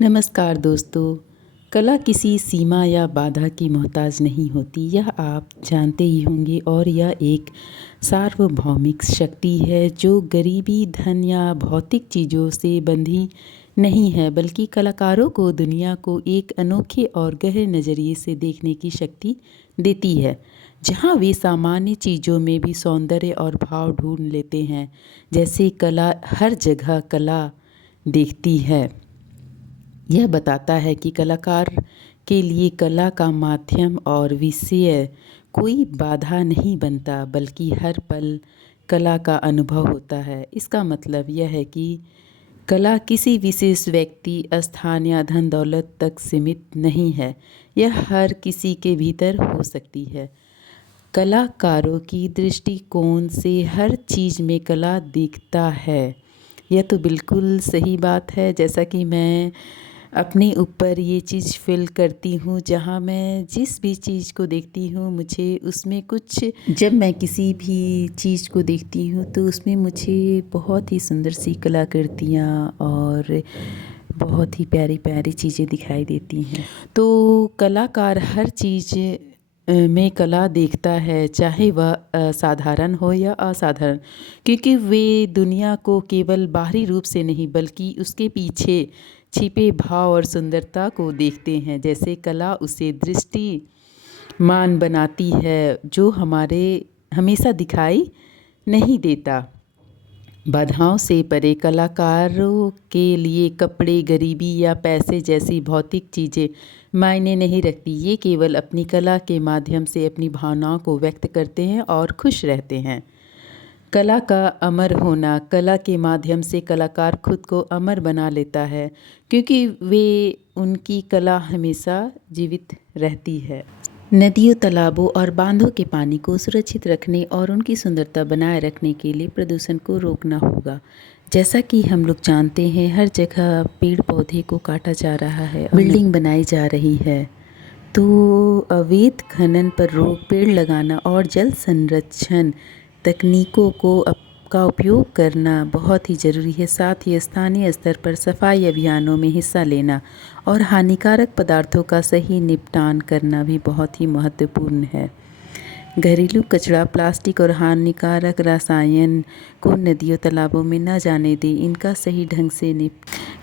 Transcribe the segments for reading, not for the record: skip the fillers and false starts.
नमस्कार दोस्तों। कला किसी सीमा या बाधा की मोहताज नहीं होती, यह आप जानते ही होंगे। और यह एक सार्वभौमिक शक्ति है जो गरीबी, धन या भौतिक चीज़ों से बंधी नहीं है, बल्कि कलाकारों को दुनिया को एक अनोखे और गहरे नज़रिए से देखने की शक्ति देती है, जहाँ वे सामान्य चीज़ों में भी सौंदर्य और भाव ढूंढ लेते हैं। जैसे कला हर जगह कला देखती है, यह बताता है कि कलाकार के लिए कला का माध्यम और विषय कोई बाधा नहीं बनता, बल्कि हर पल कला का अनुभव होता है। इसका मतलब यह है कि कला किसी विशेष व्यक्ति, स्थान या धन दौलत तक सीमित नहीं है, यह हर किसी के भीतर हो सकती है। कलाकारों की दृष्टिकोण से हर चीज़ में कला दिखता है। यह तो बिल्कुल सही बात है। जैसा कि मैं अपने ऊपर ये चीज़ फ़ील करती हूँ, जहाँ मैं जिस भी चीज़ को देखती हूँ मुझे उसमें कुछ, जब मैं किसी भी चीज़ को देखती हूँ तो उसमें मुझे बहुत ही सुंदर सी कलाकृतियाँ और बहुत ही प्यारी प्यारी चीज़ें दिखाई देती हैं। तो कलाकार हर चीज़ में कला देखता है, चाहे वह साधारण हो या असाधारण, क्योंकि वे दुनिया को केवल बाहरी रूप से नहीं बल्कि उसके पीछे छिपे भाव और सुंदरता को देखते हैं। जैसे कला उसे दृष्टिमान बनाती है जो हमारे हमेशा दिखाई नहीं देता। बाधाओं से परे कलाकारों के लिए कपड़े, गरीबी या पैसे जैसी भौतिक चीज़ें मायने नहीं रखती। ये केवल अपनी कला के माध्यम से अपनी भावनाओं को व्यक्त करते हैं और खुश रहते हैं। कला का अमर होना, कला के माध्यम से कलाकार खुद को अमर बना लेता है, क्योंकि उनकी कला हमेशा जीवित रहती है। नदियों, तालाबों और बांधों के पानी को सुरक्षित रखने और उनकी सुंदरता बनाए रखने के लिए प्रदूषण को रोकना होगा। जैसा कि हम लोग जानते हैं, हर जगह पेड़ पौधे को काटा जा रहा है, बिल्डिंग बनाई जा रही है। तो अवैध खनन पर रोक, पेड़ लगाना और जल संरक्षण तकनीकों का उपयोग करना बहुत ही ज़रूरी है। साथ ही स्थानीय स्तर पर सफाई अभियानों में हिस्सा लेना और हानिकारक पदार्थों का सही निपटान करना भी बहुत ही महत्वपूर्ण है। घरेलू कचरा, प्लास्टिक और हानिकारक रसायन को नदियों, तालाबों में न जाने दें। इनका सही ढंग से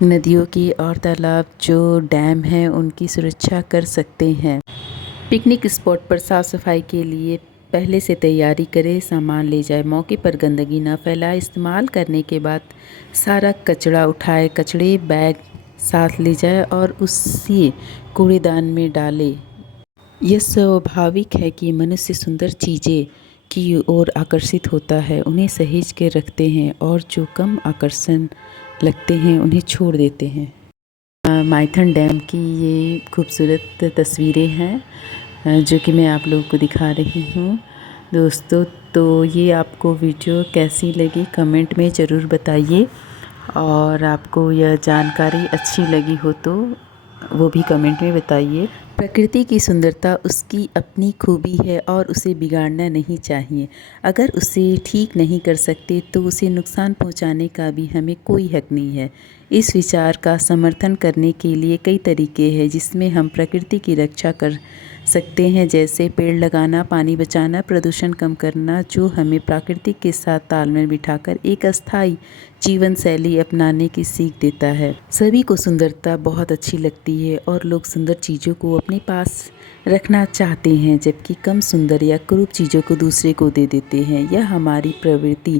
नदियों की और तालाब जो डैम हैं उनकी सुरक्षा कर सकते हैं। पिकनिक स्पॉट पर साफ़ सफाई के लिए पहले से तैयारी करें, सामान ले जाए, मौके पर गंदगी न फैलाए। इस्तेमाल करने के बाद सारा कचरा उठाए, कचड़े बैग साथ ले जाए और उसी कूड़ेदान में डाले। यह स्वाभाविक है कि मनुष्य सुंदर चीज़ें की ओर आकर्षित होता है, उन्हें सहेज के रखते हैं और जो कम आकर्षण लगते हैं उन्हें छोड़ देते हैं। माइथन डैम की ये खूबसूरत तस्वीरें हैं जो कि मैं आप लोगों को दिखा रही हूँ दोस्तों। तो ये आपको वीडियो कैसी लगी कमेंट में ज़रूर बताइए, और आपको यह जानकारी अच्छी लगी हो तो वो भी कमेंट में बताइए। प्रकृति की सुंदरता उसकी अपनी खूबी है और उसे बिगाड़ना नहीं चाहिए। अगर उसे ठीक नहीं कर सकते तो उसे नुकसान पहुंचाने का भी हमें कोई हक नहीं है। इस विचार का समर्थन करने के लिए कई तरीके हैं जिसमें हम प्रकृति की रक्षा कर सकते हैं, जैसे पेड़ लगाना, पानी बचाना, प्रदूषण कम करना, जो हमें प्रकृति के साथ तालमेल बिठाकर एक अस्थायी जीवन शैली अपनाने की सीख देता है। सभी को सुंदरता बहुत अच्छी लगती है और लोग सुंदर चीज़ों को अपने पास रखना चाहते हैं, जबकि कम सुंदर या कुरूप चीज़ों को दूसरे को दे देते हैं। यह हमारी प्रवृत्ति,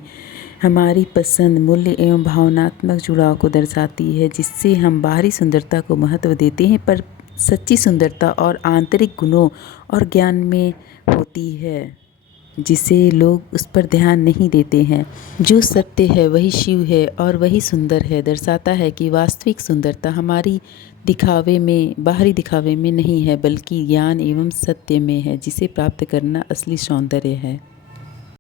हमारी पसंद, मूल्य एवं भावनात्मक जुड़ाव को दर्शाती है, जिससे हम बाहरी सुंदरता को महत्व देते हैं, पर सच्ची सुंदरता और आंतरिक गुणों और ज्ञान में होती है, जिसे लोग उस पर ध्यान नहीं देते हैं। जो सत्य है वही शिव है और वही सुंदर है। दर्शाता है कि वास्तविक सुंदरता हमारी दिखावे में, बाहरी दिखावे में नहीं है, बल्कि ज्ञान एवं सत्य में है, जिसे प्राप्त करना असली सौंदर्य है।